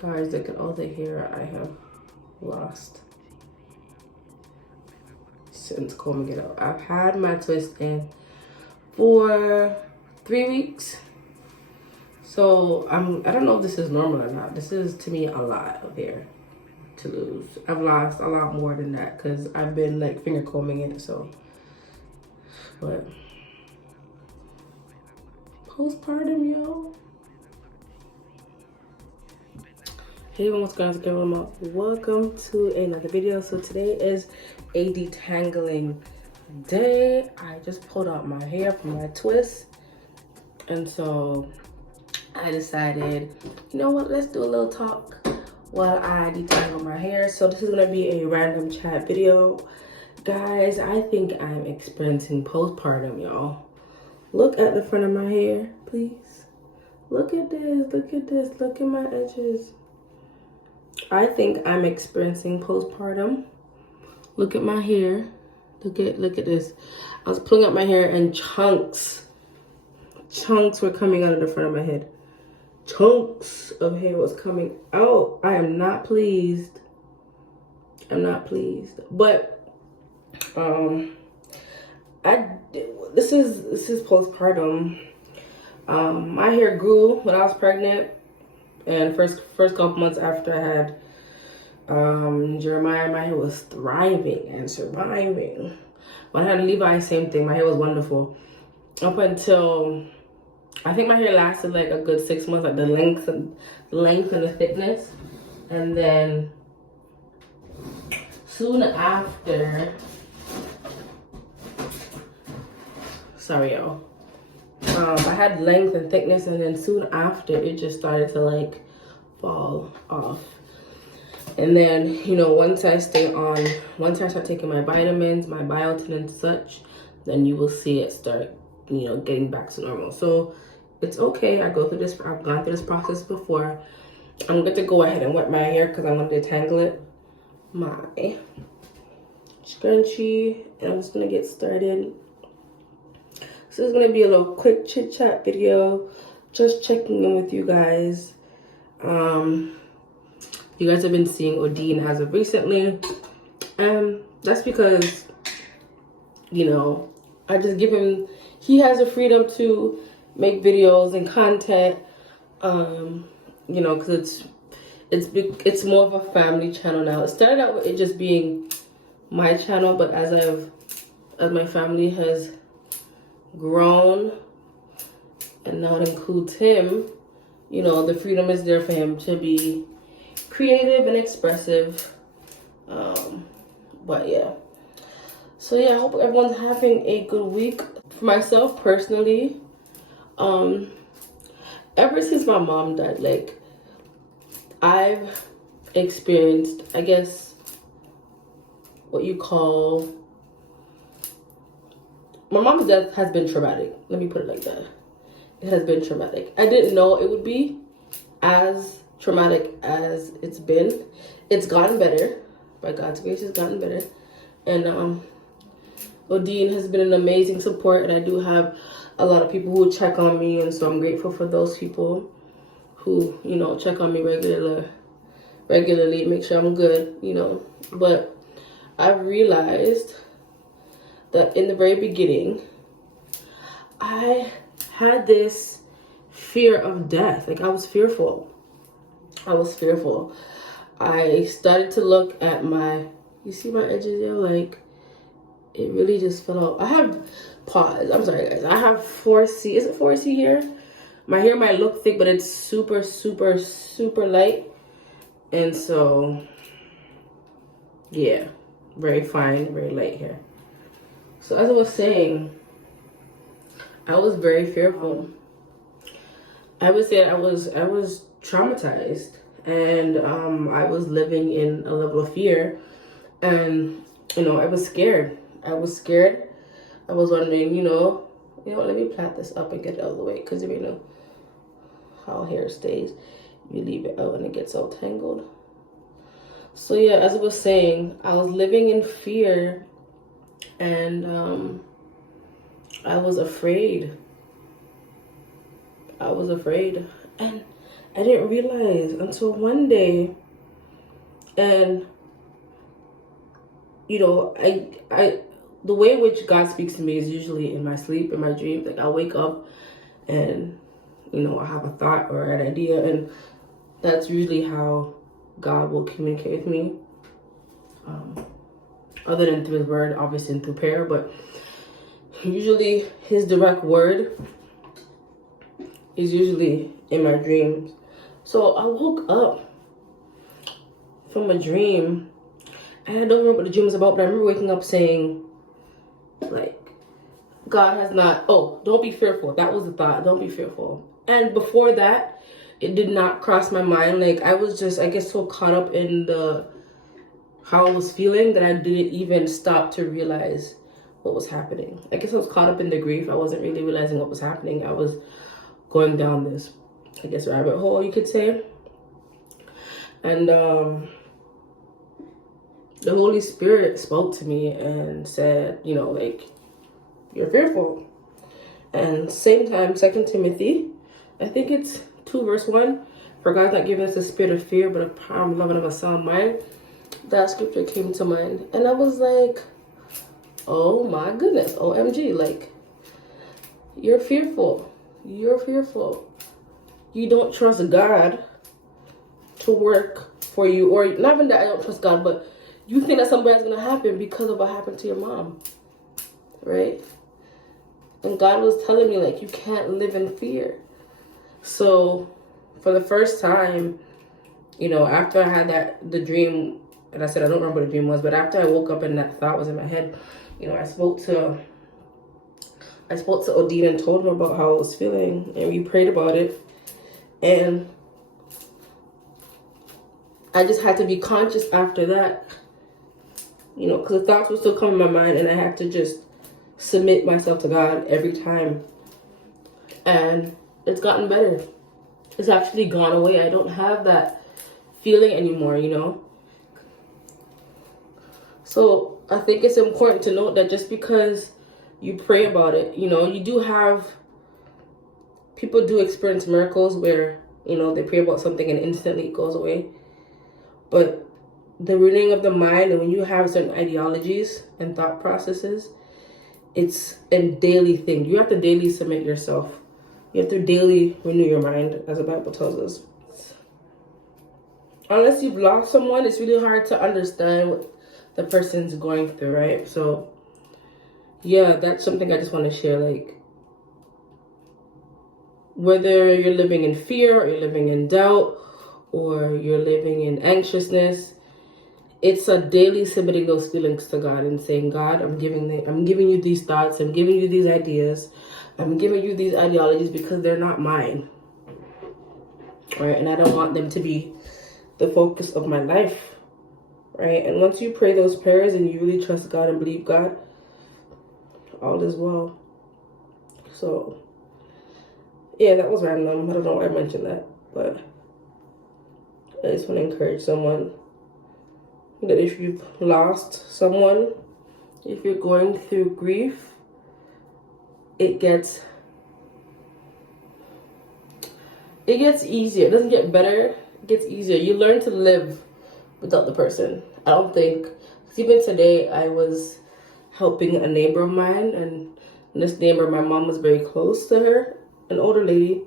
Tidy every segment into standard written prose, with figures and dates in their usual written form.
Guys, look at all the hair I have lost since combing it out. I've had my twist in for 3 weeks. So I don't know if this is normal or not. This is, to me, a lot of hair to lose. I've lost a lot more than that because I've been like finger combing it. So, but postpartum, yo. Hey everyone, what's going on? Welcome to another video. So today is a detangling day. I just pulled out my hair from my twist, and so I decided, you know what, let's do a little talk while I detangle my hair. So this is gonna be a random chat video. Guys, I think I'm experiencing postpartum, y'all. Look at the front of my hair, please. Look at this, look at this, look at my edges. I think I'm experiencing postpartum. Look at my hair. Look at this. I was pulling up my hair and chunks were coming out of the front of my head. Chunks of hair was coming out. I am not pleased. I'm not pleased. But this is postpartum. My hair grew when I was pregnant, and first couple months after I had Jeremiah, my hair was thriving and surviving. When I had Levi, same thing. My hair was wonderful up until I think my hair lasted like a good 6 months, like the length and the thickness, and then soon after, sorry y'all, I had length and thickness, and then soon after it just started to like fall off. And then, you know, once I start taking my vitamins, my biotin and such, then you will see it start, you know, getting back to normal. So it's okay. I've gone through this process before. I'm going to go ahead and wet my hair because I'm going to detangle it. My scrunchie, and I'm just going to get started. So it's going to be a little quick chit chat video, just checking in with you guys. You guys have been seeing Odin as of recently, and that's because, you know, I just give him, he has the freedom to make videos and content, you know, because it's more of a family channel now. It started out with it just being my channel, but as my family has grown and now it includes him, you know, the freedom is there for him to be creative and expressive. But yeah, so yeah, I hope everyone's having a good week. For myself personally, ever since my mom died, like, I've experienced, I guess, what you call, my mom's death has been traumatic. Let me put it like that. It has been traumatic. I didn't know it would be as traumatic as it's been. It's gotten better. By God's grace, it's gotten better. And Odin has been an amazing support, and I do have a lot of people who check on me, and so I'm grateful for those people who, you know, check on me regularly, make sure I'm good, you know. But I realized that in the very beginning, I had this fear of death. Like, I was fearful. I started to look at you see my edges there? Like, it really just fell out. I have, I'm sorry guys, I have 4C. Is it 4C here? My hair might look thick, but it's super, super, super light. And so, yeah, very fine, very light hair. So as I was saying, I was very fearful. I would say I was traumatized, and I was living in a level of fear, and, you know, I was scared. I was wondering, you know, let me plait this up and get it out of the way, because you know how hair stays. You leave it out and it gets all tangled. So yeah, as I was saying, I was living in fear, and I was afraid. And I didn't realize until one day. And you know, I the way in which God speaks to me is usually in my sleep, in my dreams. Like I wake up and, you know, I have a thought or an idea, and that's usually how God will communicate with me. Other than through his word, obviously, and through prayer, but usually his direct word is usually in my dreams. So I woke up from a dream, and I don't remember what the dream was about, but I remember waking up saying, like, God has not, oh, don't be fearful. That was the thought, don't be fearful. And before that, it did not cross my mind. Like, I was just, I guess, so caught up in how I was feeling that I didn't even stop to realize what was happening. I guess I was caught up in the grief. I wasn't really realizing what was happening. I was going down this, I guess, rabbit hole, you could say. And the Holy Spirit spoke to me and said, you know, like, you're fearful. And same time, 2 Timothy, I think it's 2 verse 1, for God's not giving us a spirit of fear, but of power, love, and of a sound mind. That scripture came to mind. And I was like, oh my goodness, OMG, like, you're fearful. You're fearful. You don't trust God to work for you. Or not even that I don't trust God, but you think that something's going to happen because of what happened to your mom. Right? And God was telling me, like, you can't live in fear. So for the first time, you know, after I had the dream, and I said I don't remember what the dream was, but after I woke up and that thought was in my head, you know, I spoke to Odin and told him about how I was feeling, and we prayed about it. And I just had to be conscious after that, you know, because the thoughts would still come in my mind, and I had to just submit myself to God every time. And it's gotten better. It's actually gone away. I don't have that feeling anymore, you know. So I think it's important to note that just because you pray about it, you know, you do have, people do experience miracles where, you know, they pray about something and instantly it goes away. But the renewing of the mind, and when you have certain ideologies and thought processes, it's a daily thing. You have to daily submit yourself. You have to daily renew your mind, as the Bible tells us. Unless you've lost someone, it's really hard to understand what the person's going through, right? So, yeah, that's something I just want to share. Like, whether you're living in fear, or you're living in doubt, or you're living in anxiousness, it's a daily submitting those feelings to God and saying, God, I'm giving you these thoughts, I'm giving you these ideas, I'm giving you these ideologies because they're not mine, right? And I don't want them to be the focus of my life, right? And once you pray those prayers and you really trust God and believe God, all is well. So, yeah, that was random. I don't know why I mentioned that, but I just want to encourage someone that if you've lost someone, if you're going through grief, it gets easier. It doesn't get better, it gets easier. You learn to live without the person. I don't think, because even today I was helping a neighbor of mine, and this neighbor, my mom was very close to her, an older lady,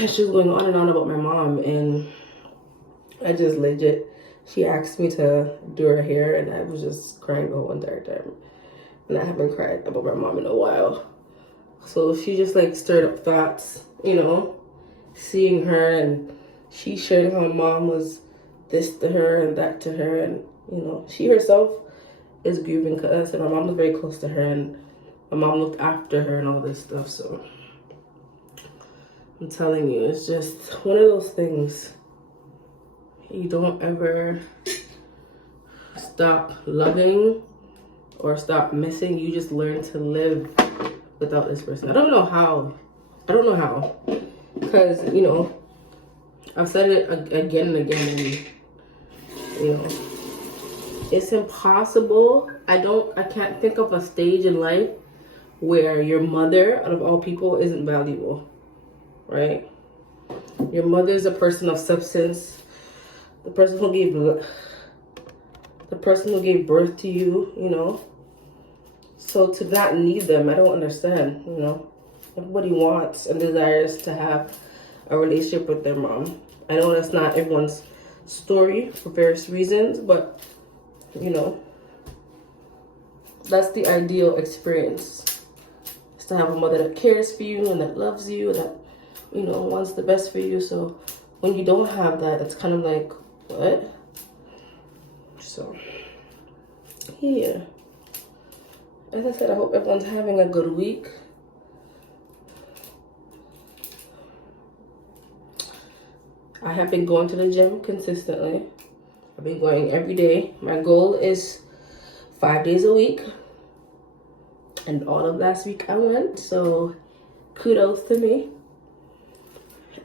and she was going on and on about my mom, and I just legit, she asked me to do her hair, and I was just crying the whole entire time. And I haven't cried about my mom in a while. So she just like stirred up thoughts, you know, seeing her, and she shared how my mom was this to her and that to her, and you know, she herself is grieving because my mom was very close to her, and my mom looked after her and all this stuff. So I'm telling you, it's just one of those things. You don't ever stop loving or stop missing. You just learn to live without this person. I don't know how. Because, you know, I've said it again and again, and, you know, it's impossible. I can't think of a stage in life where your mother, out of all people, isn't valuable, right? Your mother's a person of substance. The person who gave birth to you, you know. So to not need them, I don't understand, you know. Everybody wants and desires to have a relationship with their mom. I know that's not everyone's story for various reasons, but, you know, that's the ideal experience. Is to have a mother that cares for you and that loves you, that, you know, wants the best for you. So when you don't have that, it's kind of like, what? So, yeah. As I said, I hope everyone's having a good week. I have been going to the gym consistently. I've been going every day. My goal is 5 days a week. And all of last week I went, so kudos to me.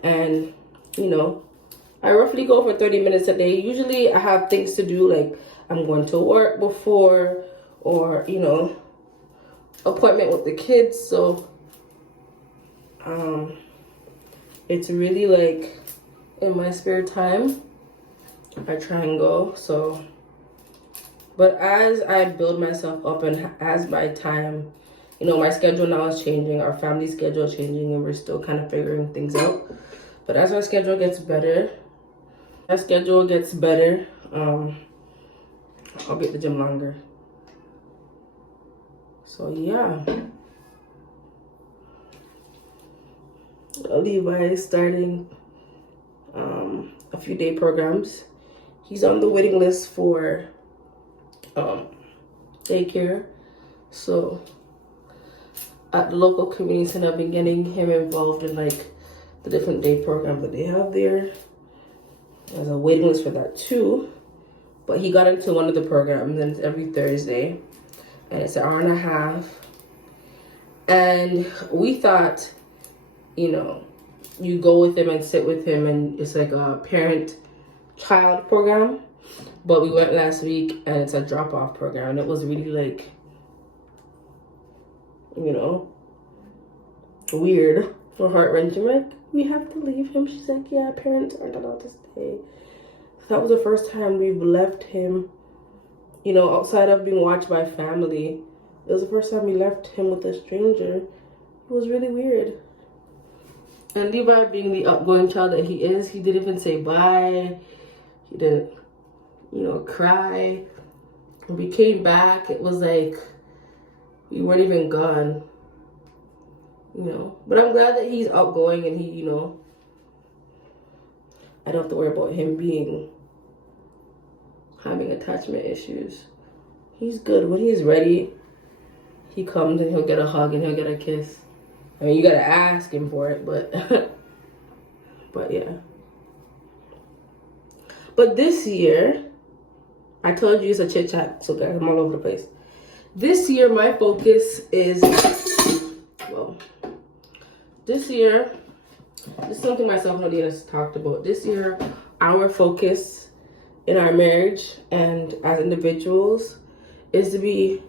And, you know, I roughly go for 30 minutes a day. Usually I have things to do, like I'm going to work before, or, you know, appointment with the kids. So it's really like in my spare time I try and go. So, but as I build myself up and as my time, you know, my schedule now is changing, our family schedule is changing, and we're still kind of figuring things out. But as our schedule gets better, I'll be at the gym longer. So yeah, Levi is starting a few day programs. He's on the waiting list for daycare. So at the local community center, I've been getting him involved in like the different day programs that they have there. There's a waiting list for that too. But he got into one of the programs, and it's every Thursday. And it's an hour and a half. And we thought, you know, you go with him and sit with him, and it's like a parent-child program. But we went last week, and it's a drop-off program. And it was really like, you know, weird, for heart-wrenching. Like, we have to leave him. She's like, yeah, parents aren't allowed to stay. That was the first time we've left him, you know, outside of being watched by family. It was the first time we left him with a stranger. It was really weird. And Levi, being the outgoing child that he is, he didn't even say bye. He didn't, you know, cry. When we came back, it was like we weren't even gone, you know. But I'm glad that he's outgoing and he, you know, I don't have to worry about him having attachment issues. He's good. When he's ready, he comes and he'll get a hug and he'll get a kiss. I mean, you gotta ask him for it, but but yeah. But this year, I told you it's a chit chat, so guys, I'm all over the place. This year, my focus is, well, this year, this is something myself and Leah has talked about. This year, our focus in our marriage and as individuals is to be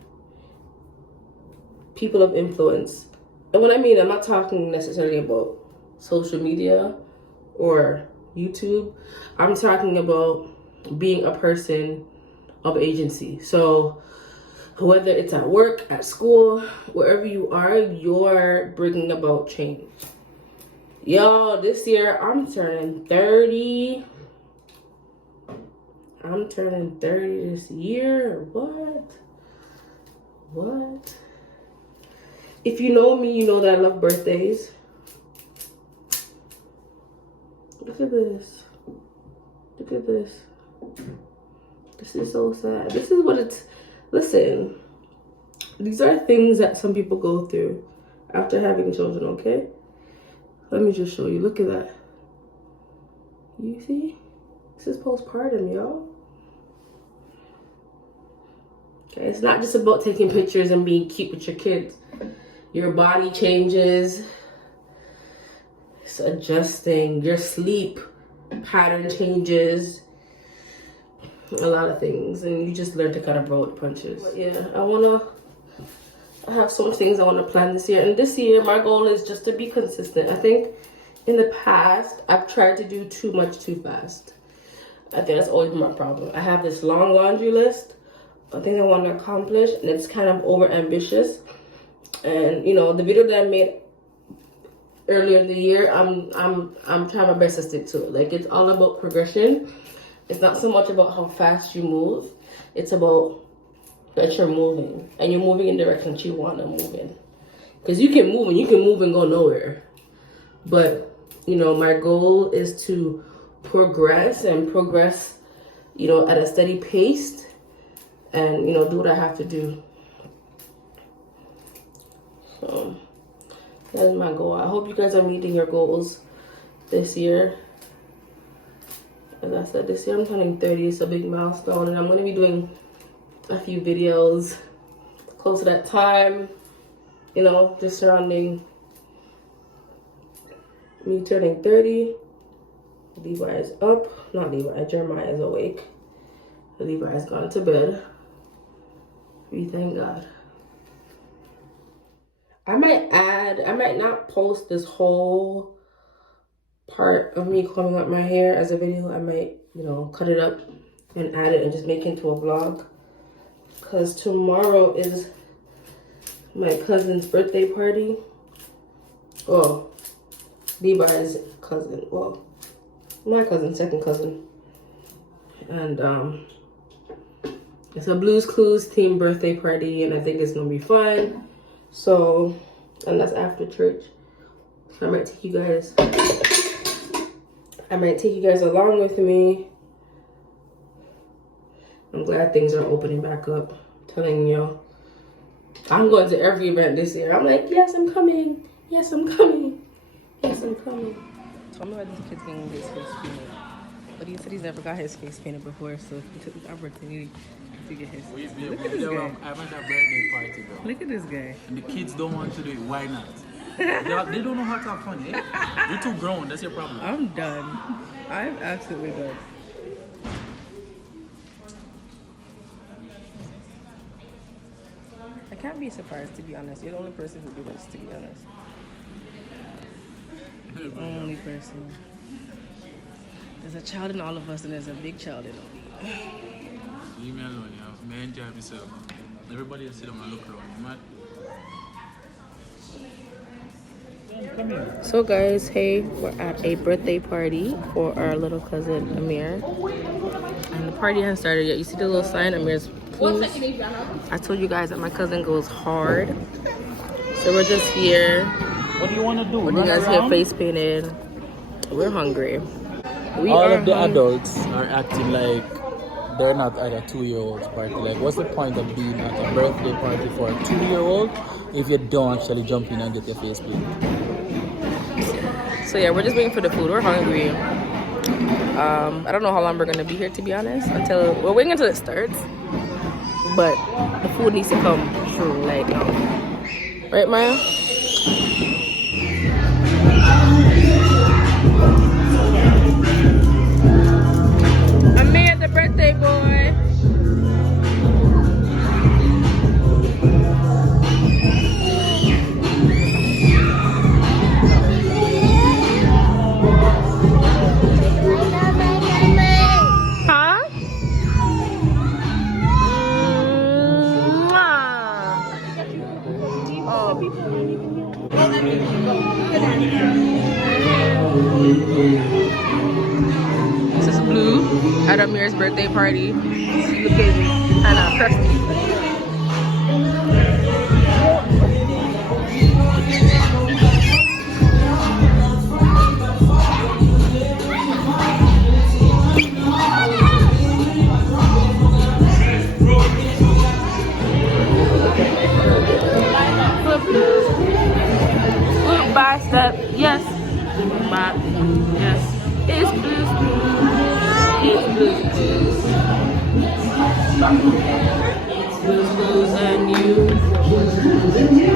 people of influence. And what I mean, I'm not talking necessarily about social media or YouTube. I'm talking about being a person of agency. So whether it's at work, at school, wherever you are, you're bringing about change. Yo, this year I'm turning 30. I'm turning 30 this year. What? If you know me, you know that I love birthdays. Look at this. Look at this. This is so sad. This is what it's... Listen. These are things that some people go through after having children, okay? Let me just show you. Look at that. You see? This is postpartum, y'all. Okay, it's not just about taking pictures and being cute with your kids. Your body changes. It's adjusting. Your sleep pattern changes. A lot of things. And you just learn to kind of roll with punches. But yeah, I have some things I want to plan this year. And this year, my goal is just to be consistent. I think in the past, I've tried to do too much too fast. I think that's always my problem. I have this long laundry list of things I want to accomplish, and it's kind of over ambitious. And you know, the video that I made earlier in the year, I'm trying my best to stick to it. Like, it's all about progression. It's not so much about how fast you move. It's about that you're moving, and you're moving in the direction that you want to move in. Because you can move and go nowhere. But you know, my goal is to progress, you know, at a steady pace, and you know, do what I have to do. So that is my goal. I hope you guys are meeting your goals this year. As I said, this year I'm turning 30. It's a big milestone, and I'm going to be doing a few videos close to that time, you know, just surrounding me turning 30. Levi is up. Not Levi, Jeremiah is awake. Levi has gone to bed. We thank God. I might not post this whole part of me combing up my hair as a video. I might, you know, cut it up and add it and just make it into a vlog. Because tomorrow is my cousin's birthday party. Oh, Levi's cousin. Well, my cousin, second cousin. And it's a Blues Clues themed birthday party, and I think it's gonna be fun. So, and that's after church. So I might take you guys along with me. I'm glad things are opening back up. I'm telling you, I'm going to every event this year. I'm like, yes, I'm coming. Yes, I'm coming. Yes, I'm coming. Tell me why this kid's getting his face painted. But he said he's never got his face painted before, so he took this opportunity to get his. Look at this guy. I went to a birthday party, bro. Look at this guy. And the kids don't want to do it. Why not? They don't know how to have fun, eh? You're too grown. That's your problem. I'm done. I'm absolutely done. I can't be surprised, to be honest. You're the only person who do this, to be honest. Only person. There's a child in all of us, and there's a big child in all of us. Leave me alone, yeah. I enjoy myself. Everybody else sit down and look around. You mad? Come here. So guys, hey, we're at a birthday party for our little cousin Amir, and the party hasn't started yet. You see the little sign, Amir's please. I told you guys that my cousin goes hard, so we're just here. What do you want to do? When you guys get face painted, we're hungry. All of the adults are acting like they're not at a 2-year-old's party. Like, what's the point of being at a birthday party for a 2-year-old if you don't actually jump in and get your face painted? So yeah, we're just waiting for the food. We're hungry. I don't know how long we're gonna be here, to be honest. We're waiting until it starts. But the food needs to come through, like, right, Maya? Amir, the birthday boy. This is Blue at Amir's birthday party. She's looking kind of crusty. Bicep, yes. But yes, it's Blues Clues. It's Blues Clues. It's Blues Clues and you.